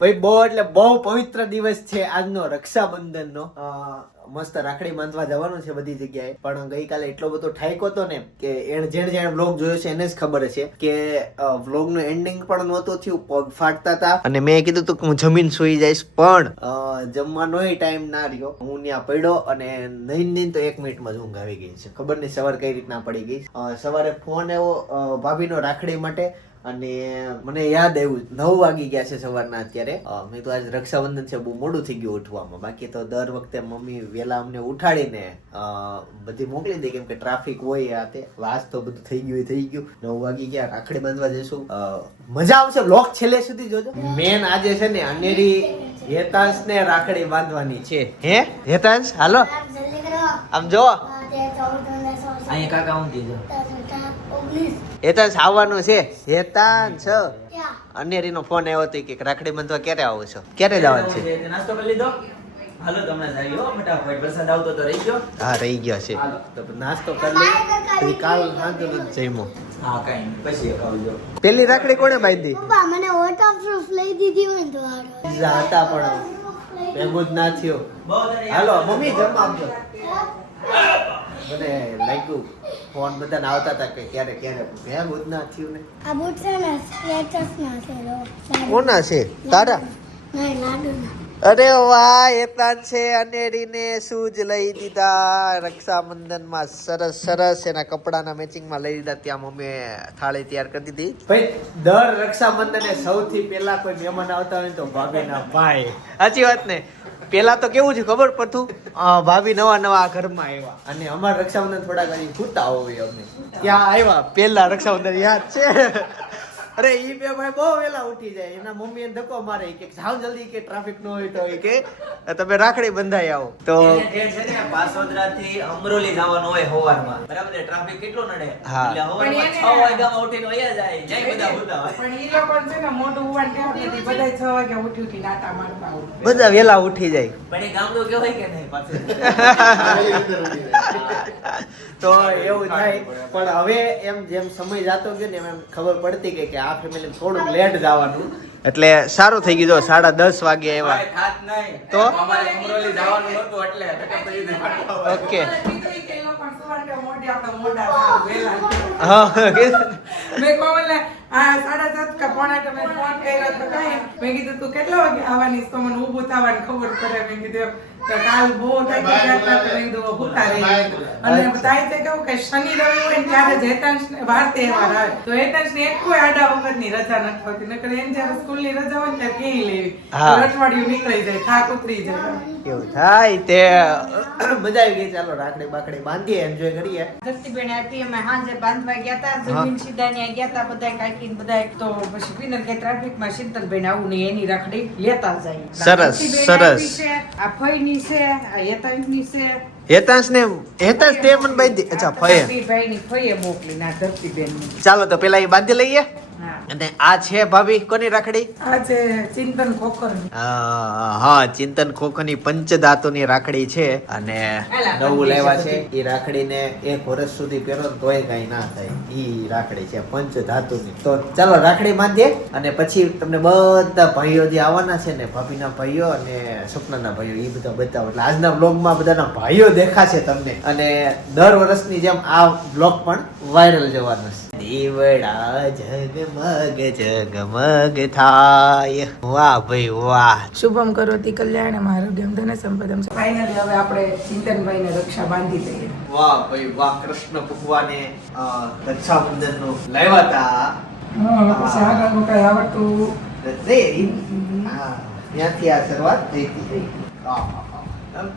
ભાઈ બહુ એટલે બહુ પવિત્ર દિવસ છે આજનો, રક્ષાબંધનનો. મસ્ત રાખડી બાંધવા જવાનું છે બધી જગ્યાએ, પણ ગઈકાલે એટલો બધો ઠાયકો હતો ને કે જેણે વ્લોગ જોયો છે એને જ ખબર છે કે વ્લોગ નું એન્ડિંગ પણ નહોતું થયું, પગ ફાટતા હતા અને મેં કીધું તું કે હું જમીન સુઈ જઈશ, પણ જમવાનોય ટાઈમ ના રહ્યો. હું ત્યાં પડ્યો અને નહીં તો 1 મિનિટમાં જ ઊંઘ આવી ગઈ છે. ખબર નહીં સવાર કઈ રીતના પડી ગઈ. સવારે ફોન આવ્યો ભાભીનો રાખડી માટે અને મને યાદ આવ્યું 9 વાગી ગયા છે સવારના અત્યારે. મેં તો આજ રક્ષાબંધન છે, બહુ મોડું થઈ ગયું ઉઠવામાં. બાકી તો દર વખતે મમ્મી વેલા અમને ઉઠાડીને બધી મોકલી દે, કેમ કે ટ્રાફિક હોય. આ તે વાસ તો બધું થઈ ગયું. 9 વાગી ગયા, રાખડી બાંધવા જઈશું. મજા આવશે, બ્લોગ છેલ્લે સુધી જોજો. મેન આજે છે ને અનેરી હેતાંશ ને રાખડી બાંધવાની છે. હે હેતાંશ હાલો આમ જો અહીંયા કાકા હું કીધું હેતાંશ આવવાનું છે. હેતાંશ અનેરી નો ફોન આવ્યો હતો કે રાખડી બાંધવા ક્યારે આવો છો, ક્યારે જવાનું છે? નાસ્તો કરી લીધો? હાલો તમને જાવી હો ફટાફટ, વરસાદ આવતો તો રહી ગયો. હા રહી ગયો છે, તો નાસ્તો કરી લઈ. કાલ સાંજે જઈમો. હા કઈ પછી ખાવજો. પેલી રાખડી કોણે બાંધી? પપ્પા મને વોટરપ્રૂફ લઈ દીધી હોય તો હારો. હતા પણ ભેગું જ ના થયો. હાલો મમ્મી જમવા આવજો. મને લાગ્યું ફોન બધાને આવતા હતા કે ક્યારે ભેગું જ ના થયું ને. આ બૂટ છે ને સ્કેચર્સ ના છે લો. કોના છે? તારા? નહીં લાડુના. અરે વાહ, એતાન છે અનેરીને શૂઝ લઈ દીધા રક્ષાબંધન માં. સરસ એના કપડાના મેચિંગ માં લઈ દીધા. ત્યાં મમ્મી થાળી તૈયાર કરી દીધી. ભાઈ દર રક્ષાબંધને સૌથી પહેલા કોઈ મહેમાન આવતા હોય તો ભાભીના ભાઈ. સાચી વાત ને? પેલા તો કેવું છે ખબર પડતું, ભાભી નવા ઘરમાં આવ્યા અને અમારા રક્ષાબંધન થોડા ઘણી ખૂટતા હોય અમે ત્યાં આવ્યા. પેલા રક્ષાબંધન યાદ છે? અરે ઈ બે ભાઈ બહુ વેલા ઉઠી જાય. એના મમ્મી એને ધક્કો મારે કે જાવ જલ્દી, કે ટ્રાફિક ન હોય તો કે તમે રાખડી બંધાઈ આવો. તો જે છે ને પાસોદરા થી અમરોલી જવાનું હોય સવારમાં, બરાબર? ટ્રાફિક કેટલો નડે, હા. એટલે સવારમાં 6 વાગ્યામાં ઉઠીને વયા જાય, જય બધા હોતા હોય. પણ ઈ લોકો છે ને મોઢું ઉવાન કેવું નથી, બધા 6 વાગે ઉઠી ઉઠી નાટા મારતા હોય. બધા વેલા ઉઠી જાય. પણ એ ગામડું કેવાય કે નહીં પાછું? તો એવું થાય. પણ હવે એમ જેમ સમય જાતો ગયો ને એમ ખબર પડતી કે આ ફેમિલી થોડુંક લેટ જવાનું, એટલે સારું થઈ ગયું. 10:30 વાગે આવ્યા ભાઈ થાત નહીં તો અમારે અમરોલી જવાનું નહોતું એટલે પછી ઓકે. કીધું ઈ કે ઈ લોકો સુવાન મોઢે આપણે મોઢા સાવ વેલા. હા મેં કોમલને આ 7:30 કે 7:45 મેં ફોન કર્યો તો કાંઈ મેં કીધું તું કેટલા વાગે આવવાની તો મને ઊભું થવાની ખબર પડે. મેં કીધું તો કાલ બહુ થાકી ગયા હતા તો મેં કીધું ભૂતા રહી. અને તાઈ તે કહું કે શનિ રવિ હોય ને ત્યારે જ હેતાંશને વાર તહેવાર આવે તો હેતાંશને એક કોઈ આડા વગરની રજા નથી હોતી, નકર એને જ્યારે સ્કૂલની રજા હોય ને ત્યારે કેવી લેવી, હા. તો અઠવાડિયું નીકળી જાય, થાક ઉતરી જાય. એવું થાય તે મજા આવી ગઈ. ચાલો રાખડી બાકડી બાંધીએ, એન્જોય કરીએ. ધરતીબેન આપી અમે સાંજે બાંધવા ગયા હતા, જમીન સીધાની ગયા હતા બધા કાકીને બધા. તો પછી વિનર કે ટ્રાફિકમાં શીતલબેન આવું નહીં, એની રાખડી લેતા જાય. સરસ, ધરતીબેન સરસ. આપી છે, આ ફઈની છે, આ હેતાંશની છે. હેતાંશ તે મને બાંધી. અચ્છા ફઈએ. ભાઈની ફઈએ મોકલી ના ધરતીબેનની. ચાલો તો પેલા એ બાંધી લઈએ. હા. અને આ છે ભાભી કોની રાખડી? આ છે ચિંતન ખોખરની. હા, ચિંતન ખોખની પંચધાતુની રાખડી છે અને નવું લાવ્યા છે. એ રાખડીને 1 વર્ષ સુધી પહેરો ને તોય કઈ ના થાય. ઈ રાખડી છે પંચધાતુની. તો ચાલો રાખડી બાંધીએ અને પછી તમને બધા ભાઈઓ જે આવવાના છે ને, ભાભીના ભાઈઓ અને સપનાના ભાઈઓ, એ બધા બતાવો. એટલે આજના બ્લોગમાં બધાના ભાઈઓ દેખાશે તમને. અને દર વર્ષની જેમ આ બ્લોગ પણ વાયરલ જવાનો છે. દીવડા જગમગ થાય. વાહ ભાઈ વાહ. શુભમ કરોતિ કલ્યાણમ આરોગ્યમ ધન સંપદમ. ફાઇનલી હવે આપણે ચિંતનભાઈને રક્ષા બાંધી દઈએ. વાહ ભાઈ વાહ. કૃષ્ણ ભગવાને રક્ષાબંધન નું લાવ્યા હતા. પછી આગળનું કઈ આવડતું ત્યાંથી આ શરૂઆત થઈ હતી.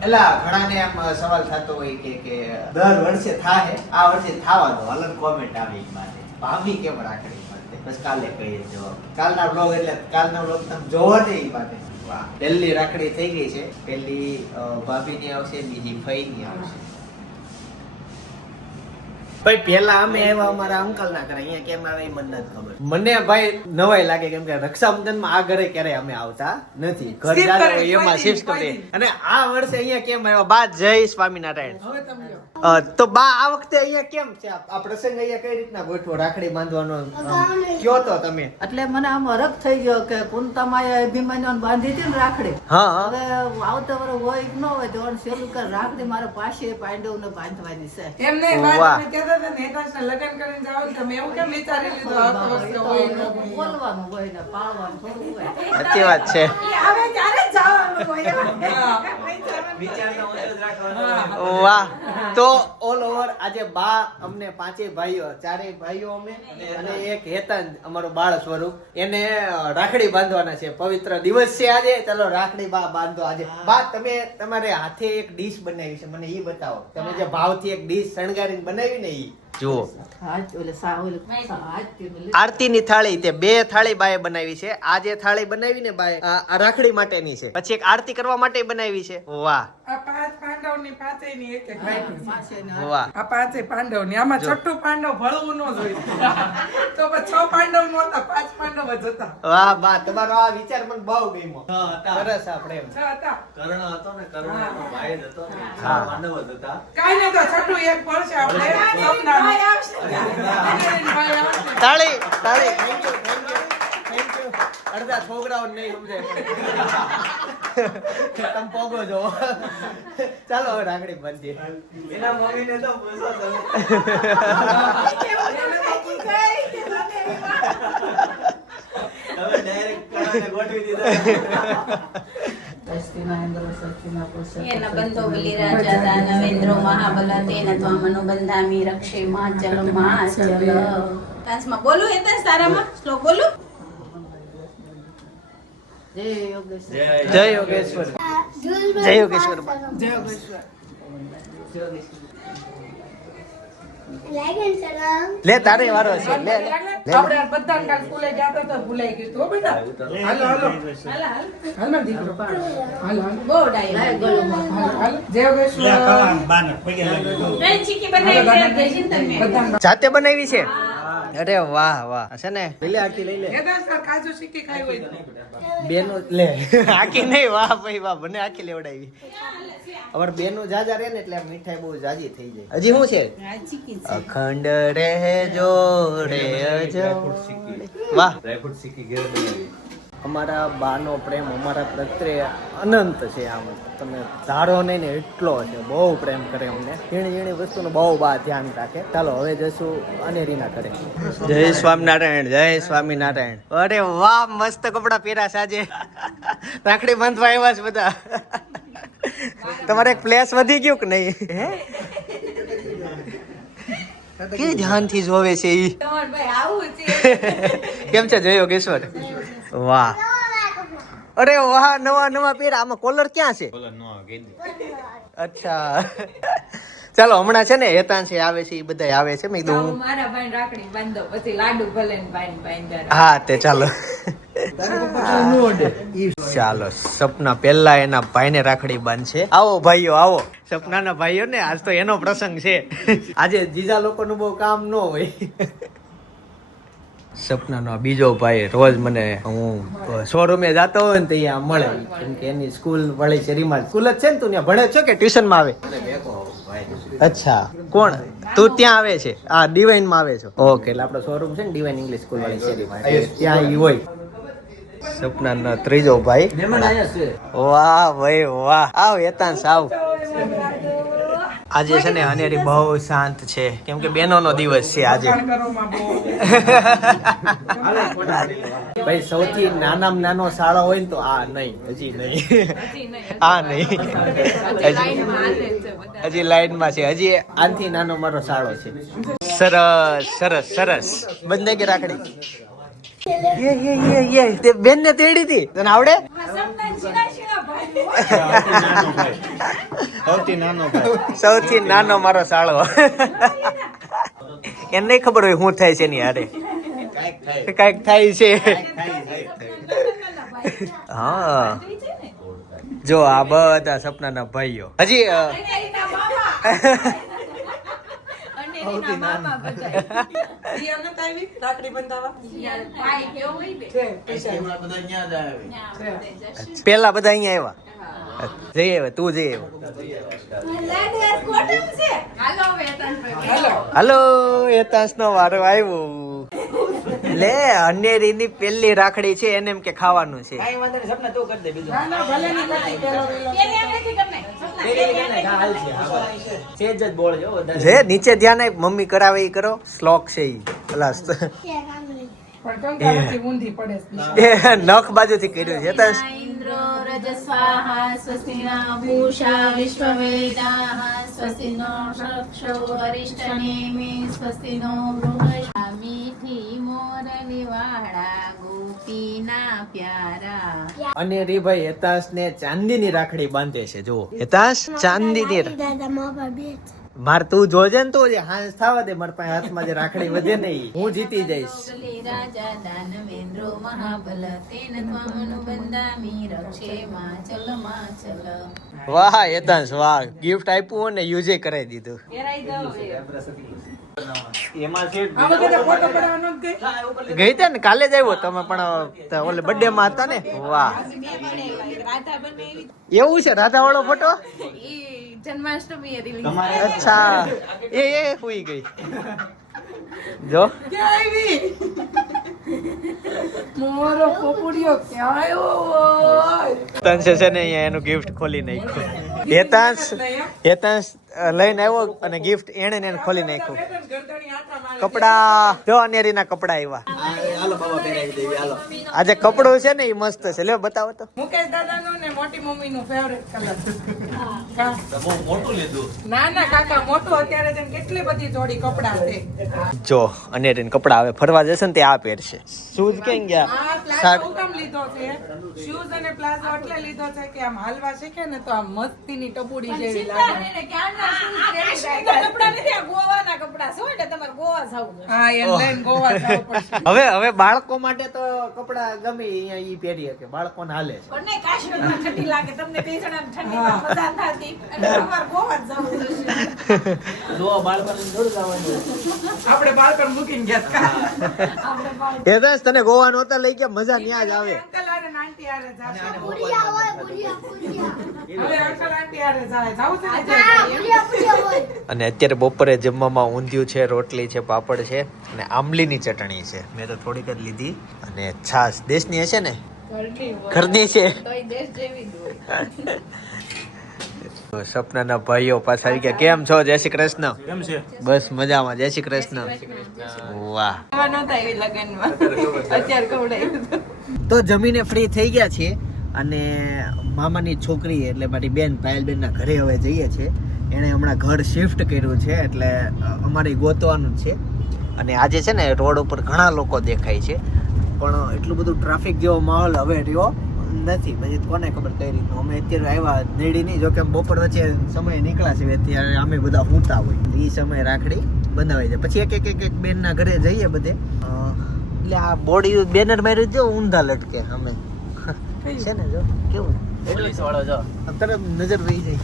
એલા ઘણાને એમ સવાલ થતો હોય કે દર વર્ષે થાય, આ વર્ષે થવા દો. હલન કોમેન્ટ આવી માટે ભાભી કેમ રાખડી બાંધે? બસ કાલે કહીએ જવાબ. કાલના બ્લોગ એટલે કાલના બ્લોગ તમે જોવો ને એ માટે. વાહ, પહેલી રાખડી થઈ ગઈ છે. પહેલી ભાભીની આવશે, બીજી ફઈની આવશે. ભાઈ પેલા અમે આવ્યા અમારા અંકલ ના ઘરે, અહીંયા કેમ આવે એ મને નથી ખબર. મને ભાઈ નવાઈ લાગે કેમ કે રક્ષાબંધન માં આ ઘરે ક્યારે અમે આવતા નથી. ઘર Shift જાતા કરે, હોય એમાં કોઈ શિફ્ટ દી, કરીએ. અને આ વર્ષે અહીંયા કેમ આવ્યા? બા જય સ્વામિનારાયણ. હવે તમે લ્યો. તો બા આ વખતે અહીંયા કેમ છે? આ પ્રસંગ અહીંયા કઈ રીતના ગોઠવો? રાખડી બાંધવાનો કયો તો તમે? એટલે મને આમ હરખ થઈ ગયો કે કુંતામાએ અભિમાન્યુને બાંધી હતી ને રાખડી. હા હવે આવતા વર્ષ હોય કે ન હોય તો એને સહેલું કર રાખડી મારે પાસે પાંડવને બાંધવાની છે. એમને વાહ. વાત તમે કહેતા હતા ને હેતાંશના લગ્ન કરીને જાઓ છો, તમે એવું કેમ વિચારી લીધું આવતા વર્ષે હોય ન હોય? બોલવાનું હોય ને પાળવાનું થોડું હોય. સાચી વાત છે. આવે ત્યારે જ જવાનું હોય વિચારનો ઊંચો જ રાખવાનો. વાહ. તો ઓલ ઓવર આજે બા અમને પાંચેય ભાઈઓ, ચારેય ભાઈઓ અમે અને એક હેતાન અમારું બાળ સ્વરૂપ એને રાખડી બાંધવાના છે. પવિત્ર દિવસ છે આજે. ચાલો રાખડી બા બાંધો આજે. બા તમે તમારે હાથે એક ડીશ બનાવી છે, મને ઈ બતાવો. તમે જે ભાવથી એક ડીશ શણગારીને બનાવી ને ઈ જુઓ. હાથ ઓલે હાથ આરતી ની થાળી, તે બે થાળી બાએ બનાવી છે. આ જે થાળી બનાવી ને બાએ આ રાખડી માટેની છે. પછી એક આરતી કરવા માટે બનાવી છે. વાહ આ પાંચ પાંડવની પાંચેયની એક એક રાખડી છે. વાહ. આ પાંચેય પાંડવની. આમાં છઠ્ઠું પાંડવ ભળવું ન જોઈએ. તો પછી 6 પાંડવ નહોતા, 5 પાંડવ જ હતા. વાહ બા, તમારો આ વિચાર મને બહુ ગમ્યો. સરસ આપણે એમ. 6 હતા. કર્ણ હતો ને, કર્ણનો ભાઈ જ હતો ને, હા. પાંડવ જ હતા. કાંઈ નહીં તો છઠ્ઠું એક પડશે આપણે સપનાનું. ભાઈ આવશે. તાળી તાળી. Thank you thank you thank you. અડધા છોકરાઓ નહીં સમજે. તમે પોગો છો. ચાલો હવે રાખડી બાંધીએ. એના મમ્મીને તો પૂછો તમે. તમે ડાયરેક્ટ કર્ણને ગોઠવી દીધા. येन बंधो बलिराजा नवेन्द्रो महाबल तेन त्वामनुबन्धामि रक्षे माचल माचल डांसમાં બોલું એ તને સારામાં શ્લોક બોલું જય યોગેશ. જય યોગેશ્વર. જય યોગેશ્વર. જય યોગેશ્વર. લાગન સલામ. લે તારે વારો છે. લે લે. આપણે આ બધા કાલ સ્કૂલે ગયા હતા તો ભૂલાઈ ગયું હતું, હો બેટા. હાલો હાલો હાલ હાલ હાલ મારો દીકરો. હાલો હાલો બહુ ડાયો હાલો. જય યોગેશ્વર. ટ્રેન ચીકી બનાવી છે દેજીન તમે બધાને જાતે બનાવી છે? અરે વાહ વાહ. છે ને લઈ લે આખી લઈ લે. કેદાર સર કાજુ શીખી ખાઈ હોય તો. બેનો લે આખી નહીં. વાહ ભાઈ વાહ, મને આખી લેવડાવી. અમાર બેનો જાજા રહે ને એટલે આ મીઠાઈ બહુ જાજી થઈ જાય. હજી શું છે? અખંડ રહેજો રે અજોડ. વાહ. ડ્રાયફ્રૂટ શીખી ઘેર બનાવી. અમારા બાનો પ્રેમ અમારા પ્રત્યે અનંત છે. આમ તમે ધારો નહીં ને એટલો છે. બહુ પ્રેમ કરે અમને. ઝીણી ઝીણી વસ્તુનું બહુ બા ધ્યાન રાખે. ચાલો હવે જશું અનેરીના ઘરે. જય સ્વામિનારાયણ. જય સ્વામિનારાયણ. અરે વાહ, મસ્ત કપડા પહેર્યા છે આજે. રાખડી બાંધવા આવ્યા છે બધા. તમારે એક પ્લેસ વધી ગયું કે નહીં? કે ધ્યાનથી જોવે છે ઈ. તમાર ભાઈ આવું છે કેમ છે જય યોગેશ્વર? વાહ. અરે વાહ, નવા નવા પહેરા. આમાં કોલર ક્યાં છે? અચ્છા. ચાલો હમણાં છે ને હેતાંશ આવે છે, એ બધા આવે છે. મેં કીધું હું- મારા ભાઈ રાખડી બાંધો પછી લાડુ ભલે ને બાંધ હા તે ચાલો. ચાલો સપના પહેલા એના ભાઈને રાખડી બાંધશે. આવો ભાઈઓ આવો. સપનાના ભાઈઓ ને આજ તો એનો પ્રસંગ છે. આજે જીજા લોકોનું બહુ કામ ન હોય. સપનાનો આ બીજો ભાઈ રોજ મને હું શોરૂમે જતો હોય ને તો અહીંયા મળે. કેમ કે એની સ્કૂલ વળી શેરીમાં સ્કૂલ જ છે ને. તું ત્યાં ભણે છો કે ટ્યુશનમાં આવે? અચ્છા. કોણ? તું ત્યાં આવે છે? આ ડિવાઇન માં આવે છો? ઓકે. એટલે આપણો શોરૂમ છે ને ડિવાઇન ઇંગ્લિશ સ્કૂલ વાળી શેરીમાં, ત્યાં ઈ હોય. સપનાનો ત્રીજો ભાઈ. વાહ ભાઈ વાહ. આવ હેતાંશ આવ. આજે છે ને અનેરી બહુ શાંત છે કેમ કે બહેનોનો દિવસ છે આજે. ભાઈ સૌથી નાનામાં નાનો શાળો હોય ને તો આ નહીં, હજી નહીં, આ નહીં, હજી લાઈનમાં છે. હજી આનથી નાનો મારો શાળો છે. સરસ સરસ સરસ. બંધ કે રાખડી તે બેન ને તેડી હતી. તને આવડે? સૌથી નાનો મારો શાળો. એને નહીં ખબર હોય શું થાય છે એની હારે. કઈક થાય છે. હા જો આ બધા સપનાના ભાઈઓ. હજી એના મામા બધાય. રિયા નતા આવી રાખડી બંધાવા ભાઈ કેવો હોય ને? છે પૈસા પેલા બધા અહીંયા આવ્યા જઈ આવ્યા તું જઈ હાલો હવે હેતાંશભાઈ. હાલો હાલો એતાંશ નો વારો આવ્યો લે અનેરીની પેલી રાખડી છે એને એમ કે ખાવાનું છે કાંઈ વાંધો નહીં, સપના તું કરી દે બીજું. ના ના ભલે નહીં કરતી પેલો વેલો પેલી આંગળીથી કર નાખ. સપના, પેલી પેલી કાંઈ નહીં, આંગળીથી. હા, હાલ છે. સેજ જ બોલજો, વધારે. જે નીચે ધ્યાન આપ મમ્મી કરાવે ઈ કરો શ્લોક છે ઈ પ્લસ પણ કંકાવતી ઊંધી પડે છે. એ નખ બાજુથી કર્યું છે એતાંશ ઇન્દ્રો રજસ્વાહા સ્વસ્તિના પૂષા વિશ્વવેદાઃ સ્વસ્તિનો ક્ષક્ષો અરિષ્ટનેમિ સ્વસ્તિનો મીઠી મોરલી વાળા ગોપીના પ્યારા અનેરી ભાઈ એતાંશ ને ચાંદીની રાખડી બાંધે છે જો એતાંશ ચાંદીની દાદા મા બાપ માર તું જોજે ને તો જે હાંસ થાવા દે મારા પાસે હાથમાં જે રાખડી વધે ને ઈ હું જીતી જઈશ મોગલી રાજા દાનવેન્દ્રો મહાબલ તેન ત્વમનુ બંધામિ રક્ષે માચલ માચલ વાહ એતાંશ વાહ ગિફ્ટ આપ્યું ને યુઝે કરાવી દીધું પહેરાઈ દઉં હવે. એમાં છે આ વખતે ફોટો પડાવવાનો જ ગઈ ગઈ તા ને કાલે જ આવ્યો તમે પણ ઓલે બર્થડે માં હતા ને વાહ બે પડે રાધા બને એવી એવું છે રાધા વાળો ફોટો ઈ જન્માષ્ટમી રિલીઝ. તમારે અચ્છા એ હુઈ ગઈ જો ક્યાં આવી મોરો પોપુડિયો ક્યાં આવ્યો તંશે છે ને અહીંયા એનું ગિફ્ટ ખોલી નાખ્યું હેતાંશ લઈને આવ્યો અને ગિફ્ટ એને ને એને ખોલી નાખ્યું ગરદણી આટા મારે કપડા જો અનેરીના કપડા આવ્યા હાલો બાબા પહેરાવી દેવી, હાલો. આજે કપડું છે ને એ મસ્ત છે લે બતાવો તો મુકેશ દાદાનું ને મોટી મમ્મીનું ફેવરેટ કલર કા તો બહુ મોટું લીધું. ના ના કાકા મોટું અત્યારે જેમ કેટલી બધી જોડી કપડા છે જો અનેરીના કપડા હવે ફરવા જશે ને તે આ પહેરશે શૂઝ કેમ ગયા આ પ્લાઝો હું કામ લીધો છે શૂઝ અને પ્લાઝો એટલે લીધો છે કે આમ હાલવા શીખે ને તો આમ મસ્તીની ટપુડી જેવી લાગે એને ક્યારના shoes પહેરી રાખ્યા. કપડાં નથી, આ ગોવાના કપડાં છે હો, એટલે તમારે ગોવા જવું છે. હા એમ લઈને ગોવા જવું પડશે હવે બાળકો માટે તો કપડા ગમે અહીંયા ઈ પહેરી શકે બાળકોને હાલે છે પણ નહીં, કાશ્મીરમાં ઠંડી લાગે તમને બે જણાને ઠંડીમાં મજા થતી એટલે તમારે ગોવા જ જવું થશે. જો બાળકોને જોડ જવાનું. આપણે બાળકોને મૂકીને ગયા તા. હેતાંશ તને ગોવા નહોતા લઈ ગયા મજા ન્યા જ આવે અંકલ અને આંટી હારે જાશે. પુરિયા હોય પુરિયા હવે અંકલ આંટી હારે જાય જાવું છે ને પુરિયા હોય અને અત્યારે બપોરે જમવામાં ઊંધિયું છે રોટલી છે પાપડ છે અને આંબલીની ચટણી છે મેં તો થોડીક જ લીધી અને છાશ દેશની હશે ને ઘરની છે તોય દેશ જેવી જ હોય. તો સપનાના ભાઈઓ પાછા આવી ગયા કેમ છો જય શ્રી કૃષ્ણ કેમ છે? બસ મજામાં જય શ્રી કૃષ્ણ વાહ આવા નહોતા એવી લગનમાં અત્યારે કવડાયું. તો જમીને ફ્રી થઈ ગયા છીએ અને મામાની છોકરી એટલે મારી બેન પાયલબેનના ઘરે હવે જઈએ છીએ એણે હમણાં ઘર શિફ્ટ કર્યું છે એટલે અમારે ગોતવાનું જ છે અને આજે છે ને રોડ ઉપર ઘણા લોકો દેખાય છે પણ એટલું બધું ટ્રાફિક જેવો માહોલ હવે રહ્યો નથી પછી કોને ખબર કઈ રીતનું અમે અત્યારે આવ્યા નડી નહીં જોકે બપોર વચ્ચે સમય નીકળ્યા છે ત્યારે અમે બધા સૂતા હોય એ સમયે રાખડી બંધાવાય છે પછી એક બેનના ઘરે જઈએ બધે એટલે આ બોડી બેનર માર્યું જો ઊંધા લટકે અમે છે ને જો કેવું પોલીસ વાળો જો. તરત નજર રહી જાય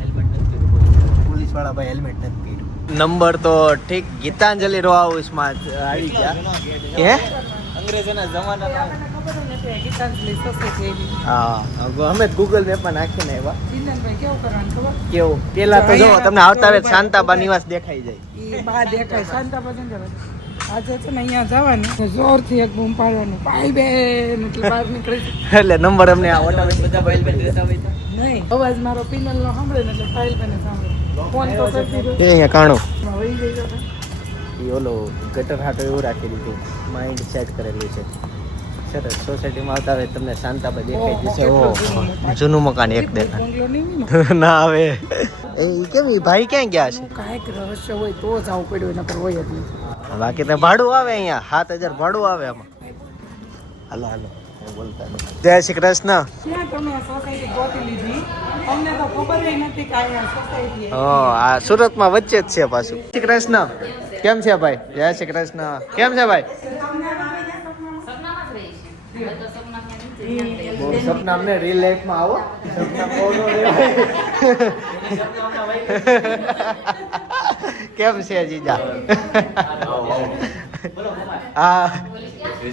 હેલ્મેટ નથી પહેર્યું. પોલીસ વાળા ભાઈ હેલ્મેટ નથી પહેર્યું નંબર તો ઠીક ગીતાંજલિ રો હાઉસમાં આવી ગયા હે અંગ્રેજોના જમાનાના ખબર નથી ગીતાંજલિ સોસાયટી એવી હા અમે ગૂગલ મેપમાં નાખીને આવ્યા ચિંતનભાઈ કેવું કરવાનું ખબર કેવું પેલા તો જો તમને આવતા વેત શાંતાબા નિવાસ દેખાઈ જાય ઈ બા દેખાય શાંતા પછી જવાનું આજે છે ને અહીંયા જવાનું જોરથી એક બૂમ પાડવાની ભાઈ બેન એટલે બહાર નીકળી જાય. એટલે નંબર અમને આ ઓટોમેટિક બધા ભાઈ બહેન રહેતા હોય તો. નહીં અવાજ મારો પિનલ નો સાંભળે ને એટલે ફાઇલ બેને સાંભળે ફોન તો કરતી એ અહીંયા કાણું વહી જઈ જતો એ ઓલો ગટર હાટો એવું રાખી દીધું માઇન્ડ સેટ કરેલું છે સરસ સોસાયટીમાં આવતા હોય તમને શાંતાબા દેખાઈ જશે કેટલું ઓહો, જૂનું મકાન. જૂનું મકાન એક દેખાય બંગલો નહીં ના હવે એ કેમ ઈ ભાઈ ક્યાં ગયા છે કાંઈક રહસ્ય હોય તો જ આવું પડ્યું એના પર હોય જ નહીં બાકી તો ભાડું આવે અહીંયા 7000 ભાડું આવે આમાં હાલો હાલો હું બોલતા નહીં. જય શ્રી કૃષ્ણ ક્યાં તમે આ સોસાયટી ગોતી લીધી અમને તો ખબર નથી કે અહીંયા સોસાયટી આ સુરતમાં વચ્ચે જ છે પાછું જય શ્રી કૃષ્ણ કેમ છે ભાઈ જય શ્રી કૃષ્ણ કેમ છે ભાઈ બહુ સપના અમને રિયલ લાઈફમાં આવો સપના બહુ ન રહેવાય. કેમ છે જીજા હા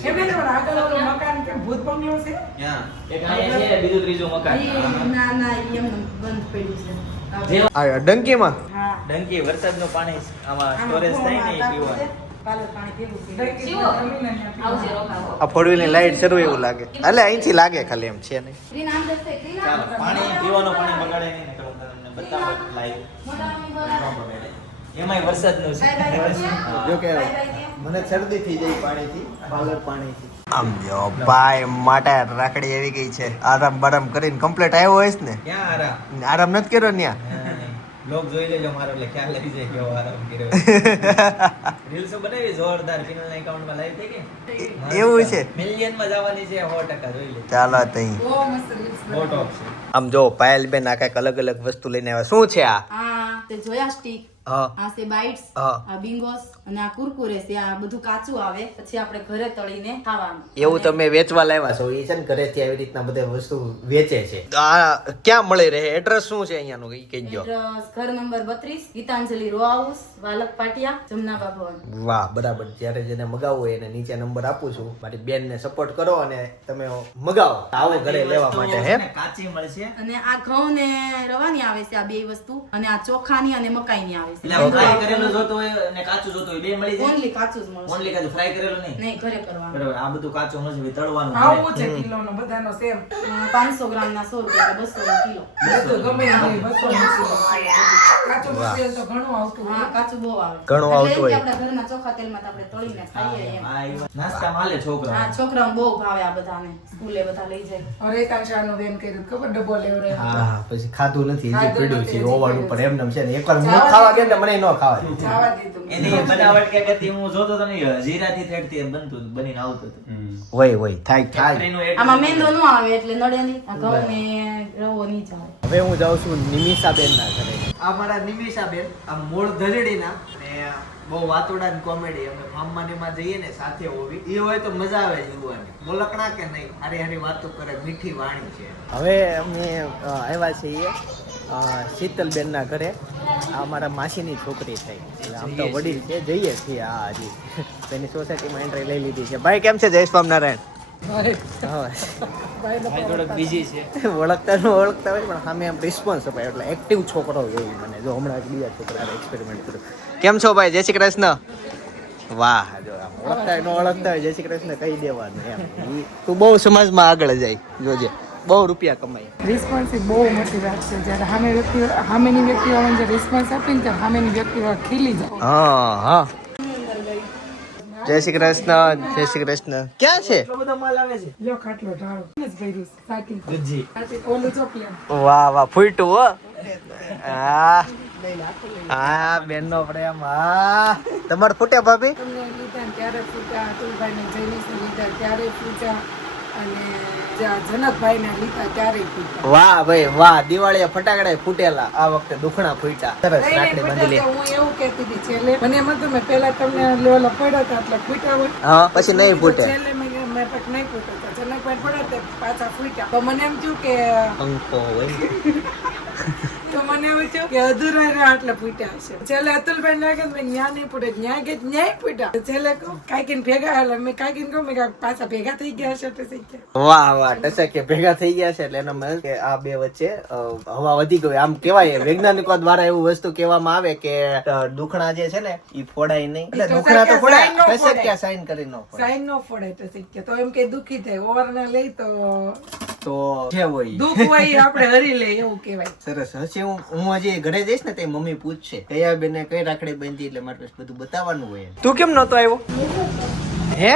એમને તો આગળ ઓલું મકાન કે ભૂત બંગલો છે ત્યાં એક અહીંયા છે બીજું ત્રીજું મકાન ના ના એમ બંધ પડ્યું છે આ ડંકીમાં હા ડંકી વરસાદનું પાણી આમાં સ્ટોરેજ થાય ને એ પીવાનું પાલક પાણી ભેગું થઈ આ ફોર વ્હીલની લાઈટ શરૂ એવું લાગે એટલે અહીંથી લાગે ખાલી એમ છે નહીં ચાલો પાણી પીવાનું પાણી બગાડે નહીં નકર હું તમને બતાવું લાઈવ એમાંય વરસાદનું છે જો કે મને શરદી થઈ જાય પાણીથી પાલક પાણીથી આમ જો ભાઈ માટે રાખડી આવી ગઈ છે આરામ બારામ કરીને કમ્પ્લીટ આવ્યો હોઈશ ને ક્યાં આરામ આરામ નથી કર્યો ન્યા લોક જોઈ લેજો મારો એટલે ખ્યાલ આવી જાય કેવો આરામ કર્યો રીલ્સો બનાવી જોરદાર કિનલના એકાઉન્ટમાં લાઈવ થઈ ગઈ એવું છે મિલિયન માં જવાની છે 100% જોઈ લેજો ચાલો તઈ બહુ મસ્ત રીલ્સ બહુ ટોપ છે આમ જો પાયલબેન આ કઈક અલગ અલગ વસ્તુ લઈને આવ્યા શું છે આ આ તે જોયા સ્ટીક હા આ છે બાઇટ્સ હા. આ બિંગોસ અને આ કુરકુરે છે આ બધું કાચું આવે પછી આપણે ઘરે તળીને ખાવાનું એવું તમે વેચવા લાવ્યા છો એ છે ને ઘરેથી આવી રીતના બધી વસ્તુ વેચે છે આ ક્યાં મળી રહે એડ્રેસ શું છે અહીંયાનું એ કહી દો એડ્રેસ ઘર number 32 Gitanjali row house Valak Patiya Jamnaba Bhavan વાહ બરાબર જ્યારે જેને મગાવવું હોય એને નીચે નંબર આપું છું મારી બેનને સપોર્ટ કરો અને તમે મગાવો આવો ઘરે લેવા માટે હે કાચી મળશે અને આ ઘઉં ને રવાની આવે છે આ બે વસ્તુ અને આ ચોખાની અને મકાઈની આવે છે એટલે ફ્રાય કરેલું જોતો હોય અને કાચું જોતો હોય બે મળી જાય ઓનલી કાચું જ મળશે ઓનલી કાચું ફ્રાય કરેલું નહીં નહીં ઘરે કરવાનું બરાબર આ બધું કાચું મળશે તળવાનું આવું છે કિલોનો બધાનો સેમ 500 ગ્રામના 100 રૂપિયા 200 કિલો બધું ગમે એની 200 કાચું મટીરિયલ તો ઘણું આવતું હા હોય કાચું બહુ આવે ઘણું એટલે આવતું એમ કે હોય. આપણા ઘરના ચોખા તેલમાં તો આપણે તળીને ખાઈએ એમ હા, એ વાત. નાસ્તા માલે છોકરા હા છોકરાઓને બહુ ભાવે આ બધાને સ્કૂલે બધા લઈ જાય હવે કાંચાનું વેન કર્યું ખબર ડબ્બો લેવડે હા પછી ખાધું નથી જે ખાધું પીડ્યું નથી, છે હજી ઓવર પીડ્યું ઉપર છે. એમને છે ને એકવાર હું ખાવા ગયા ને મને ન ખાવા દીધું. જવા દીધું એની બનાવટ કે હતી હું જોતો તો નહીં જીરાથી થેડથી એ બનતું હતું, બનીને આવતું હતું હોય હોય થાય થાય ફેક્ટરીનું એટલું આમાં મેંદો ન આવે એટલે નડે નહીં આ ઘઉં ને રવો નહીં ચાલે હવે હું જાઉં છું નિમિષાબેન ના ઘરે આ મારા નિમિષાબેન આ મૂળ ધરડીના ને બહુ વાતોડા ને કોમેડી અમે ફાર્મમાં ને એમાં જઈએ ને સાથે હોવી એ હોય તો મજા આવે જીવવાની બોલકણા કે નહીં હારી હારી વાતો કરે મીઠી વાણી છે હવે અમે આવ્યા છીએ શીતલબેન ના ઘરે આ મારા માસીની છોકરી થઈ એટલે આમ તો વડીલ છે જઈએ છીએ હા હજી તેની સોસાયટીમાં એન્ટ્રી લઈ લીધી છે ભાઈ કેમ છે જય સ્વામિનારાયણ ઓળખતા ન ઓળખતા હોય પણ સામે આમ રિસ્પોન્સ અપાય એટલે એક્ટિવ છોકરો હોય મને જો હમણાં એક બીજા છોકરા એક્સપેરિમેન્ટ કર્યું કેમ છો ભાઈ જય શ્રી કૃષ્ણ વાહ જો આમ ઓળખતા હોય ન ઓળખતા હોય જય શ્રી કૃષ્ણ કહી દેવાનું એમ તું બહુ સમાજમાં આગળ જાય જોજે બહુ રૂપિયા કમાય રિસ્પોન્સ એ બહુ મોટી વાત છે જ્યારે સામેની વ્યક્તિઓને જે રિસ્પોન્સ આપીને તો સામેની વ્યક્તિઓ ખીલી જાય હા હા જય શ્રી કૃષ્ણ જય શ્રી કૃષ્ણ ક્યાં છે એટલો બધો માલ આવે છે લ્યો ખાટલો ઢાળો જ ભર્યું છે સાકી ગુજી સાકી ઓલું ચોકલેટ વાહ વાહ ફૂટું હો હા હા બેન નો પ્રેમ હા તમારે ફૂટે ભાભી તમને લીધા ને ત્યારે ફૂટા અતુલભાઈ ને જયનીશ લીધા ત્યારે ફૂટા અને જનકભાઈ ને લીધા ત્યારે ફૂટા વાહ ભાઈ વાહ દિવાળીએ ફટાકડા ફૂટેલા આ વખતે દુખણા ફૂટ્યા સરસ નહીં, રાખડી નહીં, બાંધી લે ફૂટા તો હું એવું કહેતી હતી છેલ્લે મને એમ હતું મેં પહેલા તમને ઓલા પડ્યા હતા એટલે ફૂટ્યા હોય હા પછી નહીં ફૂટે છેલ્લે મેં પછી નહીં ફૂટ્યા હતા જનકભાઈ પડ્યા તે પાછા ફૂટ્યા તો મને એમ થયું કે અંકો હોય તો મને એવું થયું કે અધૂરા રહ્યા એટલે ફૂટ્યા હશે છેલ્લે અતુલભાઈ લાગે મેં ન્યા નહીં ફૂટે ન્યા કે ન્યાય ફૂટ્યા છેલ્લે કાંઈકીને ભેગા એટલે મેં કાંઈકીને કહું મેં પાછા ભેગા થઈ ગયા હશે એટલે થઈ ગયા વાહ વાહ ટસકે ભેગા થઈ ગયા છે એટલે એનો મતલબ કે આ બે વચ્ચે હવા વધી ગઈ આમ કેવાય વૈજ્ઞાનિકો દ્વારા એવું વસ્તુ કહેવામાં આવે કે દુખણા જે છે ને ઈ ફોડાય નહીં એટલે દુખણા તો ફોડાય ટસકે સાઈન કરી નો ફોડાય સાઈન નો ફોડે તો થઈ ગયા તો એમ કે દુખી થાય ઓવર ના લઈ તો જે હોય દુઃખ હોય એ આપણે હરી લે એવું કહેવાય સરસ હશે હું હજી ઘરે જઈશ ને તે મમ્મી પૂછશે કયા બેને કઈ રાખડી બાંધી એટલે મારે બધું બતાવવાનું હોય તું કેમ નતો આવ્યો હે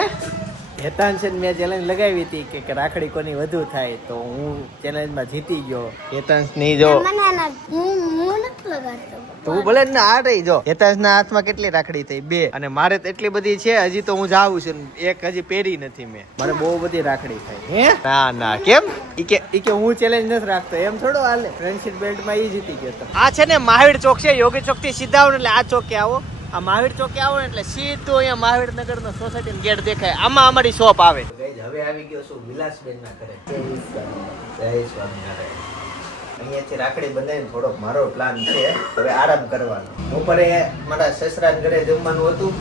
હેતાંશ મેં ચેલેન્જ લગાવી હતી કે રાખડી કોની વધુ થાય તો હું ચેલેન્જમાં જીતી ગયો હેતાંશ નહીં જો મને હું નથી લગાડતો તો હું ભલે ને આ રહી જો હેતાંશ ના હાથમાં કેટલી રાખડી થઈ 2 અને મારે તો એટલી બધી છે હજી તો હું જાઉં છું એક હજી પહેરી નથી મેં મારે બહુ બધી રાખડી થાય હે ના ના કેમ ઈ કે હું ચેલેન્જ નથી રાખતો એમ થોડો હાલે ફ્રેન્ડશિપ બેલ્ટ માં ઈ જીતી ગયો તો આ છે ને મહાવીર ચોક છે યોગી ચોક થી સીધા આવો એટલે આ ચોકે આવો આ મહાવીર ચોકે આવો એટલે સીધું અહીંયા મહાવીર નગર નો સોસાયટી નો ગેટ દેખાય આમાં અમારી શોપ આવે હવે આવી ગયો છું વિલાસબેન ના ઘરે જય સ્વામિનારાયણ અહીંયાથી રાખડી બંધાઈને થોડોક મારો પ્લાન છે હવે આરામ કરવાનો. બપોરે મારા સસરા ઘરે જમવાનું હતું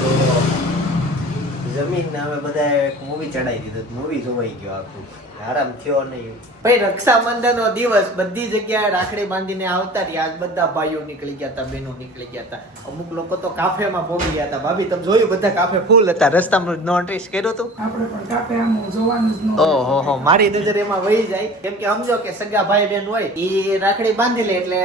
તો જમીન અમે બધા મૂવી ચડાવી દીધું. મૂવી જોવાઈ ગયો આખું, આરામ થયો નહીં. ભાઈ રક્ષાબંધન નો દિવસ બધી જગ્યાએ રાખડી બાંધીને આવતા રહ્યા. આજ બધા ભાઈઓ નીકળી ગયા હતા, બહેનો નીકળી ગયા હતા. અમુક લોકો તો કાફેમાં પહોંચી ગયા હતા. ભાભી તમે જોયું બધા કાફે ફૂલ હતા. રસ્તામાં નોટિસ કર્યું હતું? આપણે પણ કાપે આમ જોવાનું જ ન હોય. ઓહો, મારી નજર એમાં વહી જાય. કેમ કે સમજો કે સગા ભાઈ બહેન હોય એ રાખડી બાંધી લે એટલે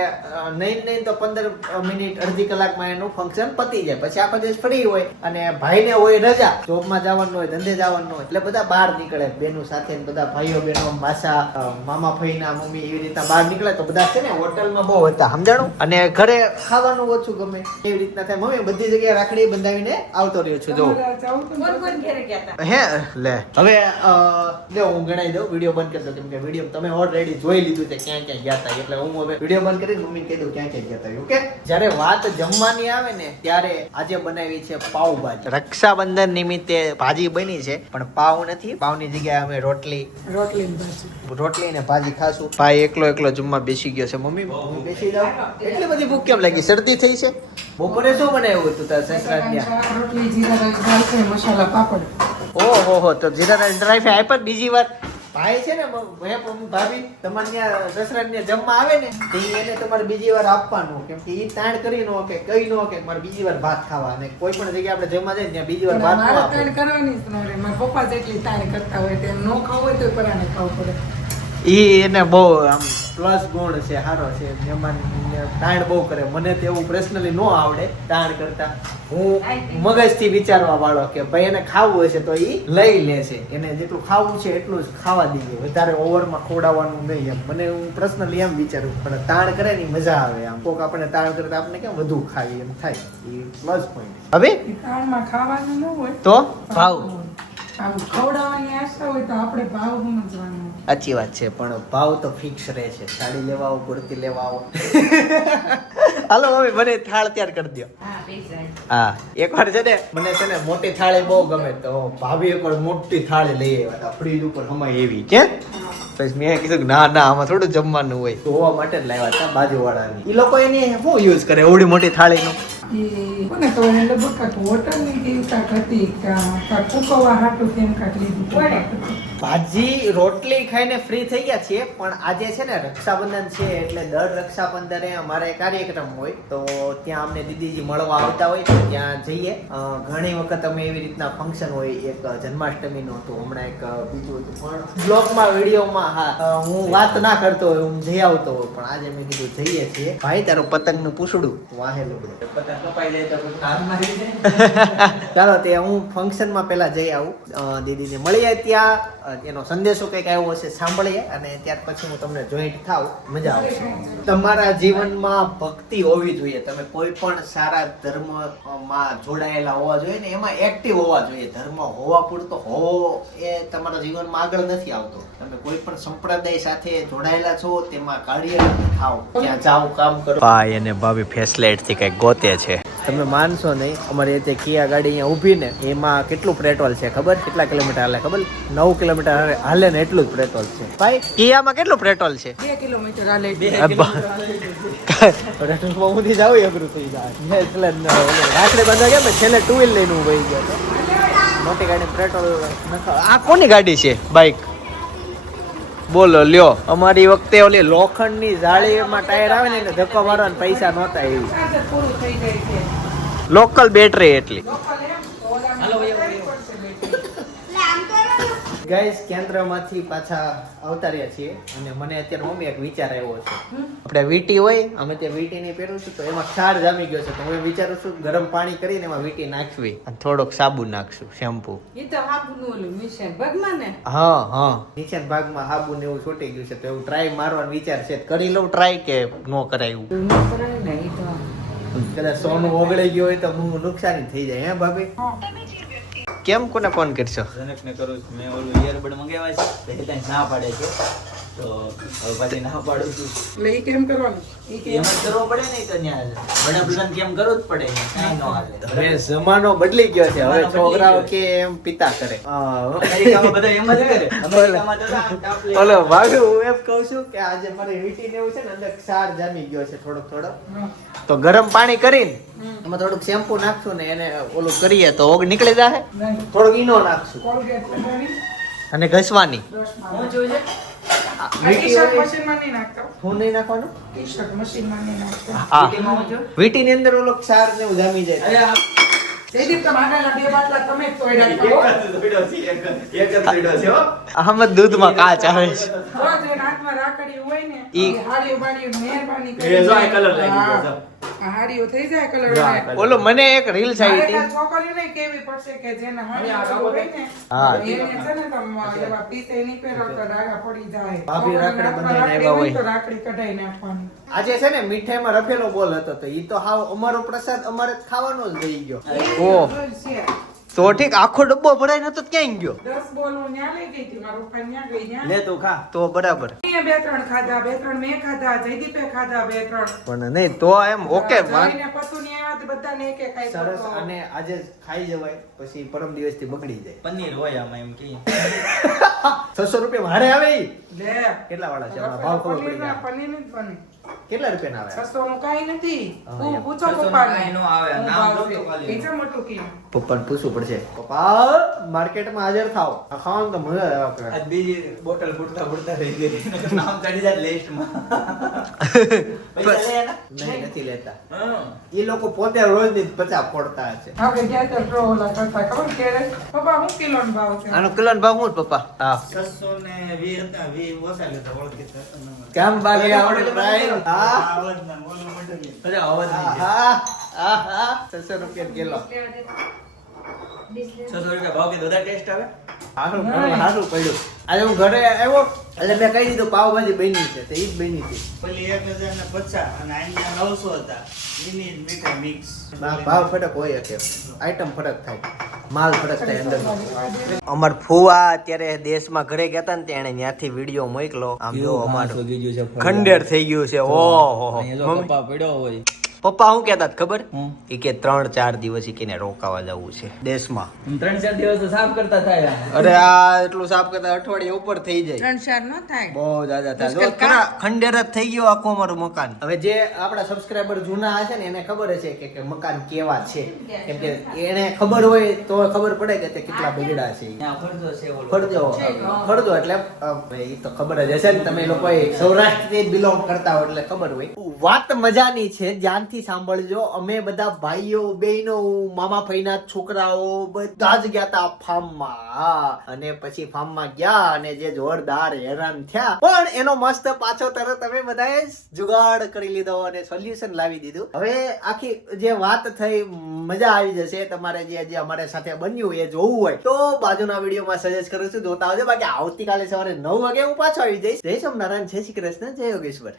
નહીં તો 15 મિનિટ અડધી કલાકમાં એનું ફંક્શન પતી જાય. પછી આખો દિવસ ફ્રી હોય અને ભાઈને હોય રજા, જોબમાં જવાનું હોય, ધંધે જવાનું હોય એટલે બધા બહાર નીકળે બહેનો સાથે. બધા ભાઈઓ બહેનો માસા મામા ફઈના મમ્મી એવી રીતના બહાર નીકળે તો બધા છે ને હોટલમાં બહુ હતા, સમજાણું? અને ઘરે ખાવાનું ઓછું ગમે એવી રીતના થાય. મમ્મી બધી જગ્યાએ રાખડી બંધાવીને આવતો રહ્યો છું. જો તમારે જવું હતું ને કોણ કોણ ઘરે ગયા હતા? હે લે હવે લે હું ગણાઈ દઉં. વિડીયો બંધ કરી દઉં કેમ કે વિડીયો તમે ઓલરેડી જોઈ લીધું છે ક્યાં ક્યાં ગયા હતા. એટલે હું હવે વિડીયો બંધ કરીને મમ્મીને કહી દઉં ક્યાં ક્યાં ગયા હતા. ઓકે, જ્યારે વાત જમવાની આવે ને ત્યારે આજે બનાવી છે પાવભાજી. રક્ષાબંધન નિમિત્તે ભાજી બની છે પણ પાવ નથી. પાવની જગ્યાએ અમે રોટલી ને ભાજી ખાશું. ભાઈ એકલો જમવા બેસી ગયો છે. મમ્મી હું બેસી જાઉં? એટલી બધી ભૂખ કેમ લાગી? શરદી થઈ છે? બપોરે શું બનાવ્યું હતું તારા સસરા ત્યાં? રોટલી જીરા રાઈસ દાળ ફ્રાય મસાલા પાપડ. ઓહો, તો જીરા રાઈસ ડ્રાય ફ્રાય આપ્યા બીજી વાર. ભાઈ છે ને ભાભી તમારે ત્યાં સસરા ત્યાં જમવા આવે ને તો એને તમારે બીજી વાર આપવાનું. કેમ કે ઈ તાણ કરી નો કે કઈ નો કે મારે બીજી વાર ભાત ખાવા. અને કોઈ પણ જગ્યાએ આપણે જમવા જાય ત્યાં બીજી વાર ભાત મારે ખાવા તાણ કરવાની જ ન રહે. મારા પપ્પા જેટલી તાણ કરતા હોય તેમ ન ખાવું હોય તો પરાને ખાવું પડે. ઈ એને બહુ આમ પ્લસ ગુણ છે, સારો છે. મહેમાન તાણ બહુ કરે. મને તો એવું પર્સનલી ન આવડે તાણ કરતા. હું મગજથી વિચારવા વાળો કે ભાઈ એને ખાવું હશે તો ઈ લઈ લેશે. એને જેટલું ખાવું છે એટલું જ ખાવા દઈએ, વધારે ઓવરમાં ખવડાવવાનું નહીં. એમ મને હું પર્સનલી એમ વિચારું. પણ તાણ કરે ને મજા આવે. આમ કોક આપણે તાણ કરતા આપણે કેમ વધુ ખાવી એમ થાય. એ પ્લસ પોઈન્ટ. હવે ઈ તાણમાં ખાવાનું ન હોય તો ભાવ આમ ખવડાવવાની આશા હોય તો આપણે ભાવ સમજવાનો. સાચી વાત છે પણ ભાવ તો ફિક્સ રહે છે. સાડી લેવા આવો, કુર્તી લેવા આવો. હાલો મમ્મી મને થાળ તૈયાર કરી દો. હા, પૈસા. હા, એકવાર છે ને મને છે ને મોટી થાળી બહુ ગમે તો ભાભી એકવાર મોટી થાળી લઈ આવ્યા હતા. ફ્રીજ ઉપર હમાય એવી કે પછી મેં કીધું કે ના આમાં થોડું જમવાનું હોય. ધોવા માટે જ લાવ્યા હતા બાજુવાળાની. એ લોકો એની શું યુઝ કરે એવડી મોટી થાળીનું? ઈ કોને ખબર એટલે બકાટ હોટલની કેવી કાંક હતી કાંક કુકવા હાટું તેમ કાંક લીધું. ભાજી રોટલી ખાઈને ફ્રી થઈ ગયા છીએ પણ આજે છે ને રક્ષાબંધન છે એટલે દર રક્ષાબંધને અમારે કાર્યક્રમ હોય તો ત્યાં અમને દીદીજી મળવા આવતા હોય તો ત્યાં જઈએ. ઘણી વખત અમે એવી રીતના ફંક્શન હોય. એક જન્માષ્ટમીનું હતું, હમણાં એક બીજું હતું પણ બ્લોગમાં વિડીયોમાં હા હું વાત ના કરતો હોય, હું જઈ આવતો હોય. પણ આજે મેં કીધું જઈએ છીએ. ભાઈ તારું પતંગનું પૂછડું વાહેલું પતંગ કપાઈ જાય તો કોઈ કામ મારી જાય. ચાલો તે હું ફંક્શનમાં પહેલા જઈ આવું. દીદીને મળીએ ત્યાં એનો સંદેશો કંઈક આવ્યો હશે સાંભળીએ અને ત્યાર પછી હું તમને જોઈન્ટ થાવ, મજા આવશે. તમારા જીવનમાં ભક્તિ હોવી જોઈએ. તમે કોઈ પણ સારા ધર્મમાં જોડાયેલા હોવા જોઈએ ને એમાં એક્ટિવ હોવા જોઈએ. ધર્મ હોવા પૂરતો હોવો એ તમારા જીવનમાં આગળ નથી આવતો. તમે કોઈ પણ સંપ્રદાય સાથે જોડાયેલા છો તેમાં કાર્યરત થાવ, ત્યાં જાઓ, કામ કરો. ભાઈ અને ભાભી ફેસલાઇટ થી કઈક ગોતે છે. તમે માનશો નહીં, અમારી રીતે કિયા ગાડી અહીંયા ઊભી ને એમાં કેટલું પેટ્રોલ છે ખબર? કેટલા કિલોમીટર હાલે ખબર? 9 કિલોમીટર હાલે ને એટલું જ પેટ્રોલ છે. ભાઈ કિયામાં કેટલું પેટ્રોલ છે? 2 કિલોમીટર હાલે. પેટ્રોલમાં ઊંધી જાવ અઘરું થઈ જાય. એટલે રાખડે બાંધવા ગયા ને છેલ્લે 2 વ્હીલ લઈને ઉભી ગયો. મોટી ગાડી પેટ્રોલ આ કોની ગાડી છે? બાઈક બોલો લ્યો. અમારી વખતે ઓલી લોખંડની જાળીમાં ટાયર આવે ને એટલે ધક્કો મારવાના પૈસા નહોતા. એવી ચાર્જર પૂરું થઈ જાય છે. લોકલ બેટરી એટલી. ગાઈસ કેન્દ્રમાંથી પાછા આવતા રહ્યા છીએ અને મને અત્યારે મમ્મી એક વિચાર આવ્યો છે. આપણે વીટી હોય, અમે ત્યાં વીટી ની પહેરું છું તો એમાં ક્ષાર જામી ગયો છે તો હું વિચારું છું ગરમ પાણી કરીને એમાં વીટી નાખવી અને થોડોક સાબુ નાખશું, શેમ્પુ. ઈ તો હાબુનું ઓલું મિશન ભગવાન ને. હા નીચેના ભાગમાં સાબુ ને એવું છૂટી ગયું છે તો એવું ટ્રાય મારવાનો વિચાર છે. કરી લઉં ટ્રાય કે નો કરાયું? ને ઈ તો કદાચ સોનું ઓગળી ગયું હોય તો હું નુકસાની થઈ જાય. હે ભાભી? કેમ કોને ફોન કરશો? જનકને કરું છું. મેં ઓલું ઇયરબડ મંગાવ્યા છે તો એ ત્યાં ના પાડે છે તો હવે પછી ના પાડું છું. એટલે ઈ કેમ કરવાનું? ઈ કેમ? એમ જ કરવો પડે ને તો ન્યા વડાપ્રધાન કેમ કરવું જ પડે કાંઈ ન હાલે. હવે જમાનો બદલી ગયો છે, હવે છોકરાઓ કે એમ પિતા કરે. અમેરિકામાં બધા એમ જ કરે. અમેરિકામાં તો આમ તાપ લે. ઓલો ભાભી હું એમ કહું છું કે આજે મારી વીટી ને એવું છે ને અંદર ક્ષાર જામી ગયો છે થોડોક તો ગરમ પાણી કરીને એમાં થોડુંક શેમ્પુ નાખશું ને એને ઓલું કરીએ તો ઓગ નીકળી જાય. નહીં. થોડોક ઈનો નાખશું કોલગેટ લગાવી, અને ઘસવાની. બ્રશમાં. હું જોયું છે આ વીટી ટી-શર્ટ હોય- મશીનમાં નહીં નાખતો. હું નહીં નાખવાનું. ટી-શર્ટ મશીનમાં નહીં નાખતો. હા, વીટીમાં હું જોયું. વીટી ની અંદર ઓલો ક્ષાર ને એવું જામી જાય. અરે આ જયદીપ, તમારા આગળના 2 બાટલા તમે જ તોડ્યા છો. આમાં દૂધમાં કાચ આવે છે. રોજ એ હાથમાં રાખડી હોય ને, ઈ- એ હાડીઓ બાડીઓ મહેરબાની એ જો આ colour લાગી ગયો, હા. જો. આ હાડીઓ થઈ જાય colour જો આ વાળી. colour. ઓલો મને એક રીલ્સ આવી મારે હતી. કાં છોકરીઓને કેવી પડશે કે જેને હાડીઓ આ હોય ને, હા. એને છે ને તમે એવા પીસે નહીં પહેરો તો ડાઘા પડી જાય. ભાભી રાખડી છોકરીઓને બંધાઈને હાથમાં આવ્યા હોય. તો રાખડી કઢાઈ નાખવાની. આજે છે ને મીઠાઈમાં રફેલો બોલ હતો તો ઈ તો હાવ અમારો પ્રસાદ અમારે જ ખાવાનો જ રહી ગયો. એ ઓહ. જ છે. તો ઠીક આખો ડબ્બો ભરાઈ નતો તો ક્યાં ગયો? 10 બોલ હું ન્યા લઈ ગઈ હતી, મારા પપ્પા ન્યા ગઈ ન્યા. લે તું ખા. તો બરાબર. મેં 2-3 ખાધા, 2-3 મેં ખાધા, જયદીપે ખાધા 2-3. પણ નહીં તો એમ ઓકે જમીને પતું ની આવ્યા તો બધાને એક એક આપ્યો સરસ. તો. અને આજે જ ખાઈ જવાય પછી પરમ દિવસ થી બગડી જાય. પનીર હોય આમાં એમ કે 600 રૂપિયા ભાડે આવે ઈ? લે. કેટલા વાળા છે હમણાં ભાવ ખબર પડી જાય. પનીર જ બને. કેટલા રૂપિયા આવે? 600 નું કાંઈ નથી. હા, હું એમ. પૂછો 600 નું પપ્પાને. કાંઈ નો આવે. હું નામ ભાવ જો છે. તો ખાલી. એ છે મોટું કિલો. પપ્પાને પૂછવું પડશે. પપ્પા માર્કેટમાં હાજર થાવ. આ ખાવાનું તો મજા આવે કરે. આ બીજી બોટલ ફૂટતા ફૂટતા રહી ગઈ. નામ ચડી જાય લિસ્ટમાં. પૈસા લે એના? નહીં નથી લેતા. હા. એ લોકો પોતે રોજ ની 50 ફોડતા હશે. આપણે ગયા ત્યાં ડ્રો ઓલા કરતા ખબર કે પપ્પા હું કિલોનો ભાવ છે? આનો કિલોનો ભાવ શું પપ્પા? હા. 620 હતા, 20 ઓછા લેતા, ઓળખી તો. કેમ બાકી આવડે પ્રાઇસ? હા. અવાજના, ઓલું મટીરિયલ. અરે અવાજ નહીં છે. આહા, આહા, 600 રૂપિયા કિલો. 600 રૂપિયા ભાવ કીધો, વધારે ટેસ્ટ આવે? હારું પડ્યું. આજે હું ઘરે આવ્યો એટલે મેં કહી દીધું પાવભાજી બની છે તો ઈ જ બની હતી. પેલી 1050 અને આના 900 હતા. એની જ મીઠાઈ મિક્સ. ભાવ ફરક હોય છે, આઈટમ ફરક થાય, માલ ફરક થાય અંદર. અમાર ફુવા અત્યારે દેશમાં ઘરે ગયા હતા ને તેને ત્યાંથી વિડીયો મોકલો. આમ જો અમારું ખંડેર થઈ ગયું છે. ઓહો અહીંયા જો કપા પડ્યો હોય. પપ્પા શું કહેતા હતા ખબર? હમ. ઈ કે 3-4 દિવસ ઈ કે રોકાવા જવું છે દેશમાં. 3-4 દિવસ તો સાફ કરતા થાય. અરે આ એટલું સાફ કરતા અઠવાડિયા ઉપર થઈ જાય. 3-4 નો થાય. બહુ જ્યાદા થાય. જો ખરા ખંડેર જ થઈ ગયું આખું અમારું મકાન. હવે જે આપણા સબસ્ક્રાઇબર જૂના હશે ને એને ખબર હશે કે મકાન કેવા છે, કેમ કે એને ખબર હોય તો ખબર પડે કે તે કેટલા બગડા છે. ત્યાં ફરજો છે ઓલો. ખરજો એટલે એ તો ખબર જ હશે ને, તમે લોકો સૌરાષ્ટ્રથી બિલોંગ કરતા હોય એટલે ખબર હોય. વાત મજાની છે, ધ્યાનથી સાંભળજો. અમે બધા ભાઈઓ બહેનો મામા ફઈના છોકરાઓ બધા જ ગયા તા ફાર્મમાં. અને પછી ફાર્મમાં ગયા અને જે જોરદાર હેરાન થયા, પણ એનો મસ્ત પાછો તરત અમે બધાએ જુગાડ કરી લીધો અને સોલ્યુશન લાવી દીધું. હવે આખી જે વાત થઈ મજા આવી જશે. તમારે જે અમારે સાથે બન્યું એ જોવું હોય તો બાજુના વિડીયોમાં સજેસ્ટ કરું છું, જોતા આવજો. બાકી આવતીકાલે સવારે 9 વાગે હું પાછો આવી જઈશ. જય સોમનારાયણ, જય શ્રી કૃષ્ણ, જય યોગેશ્વર.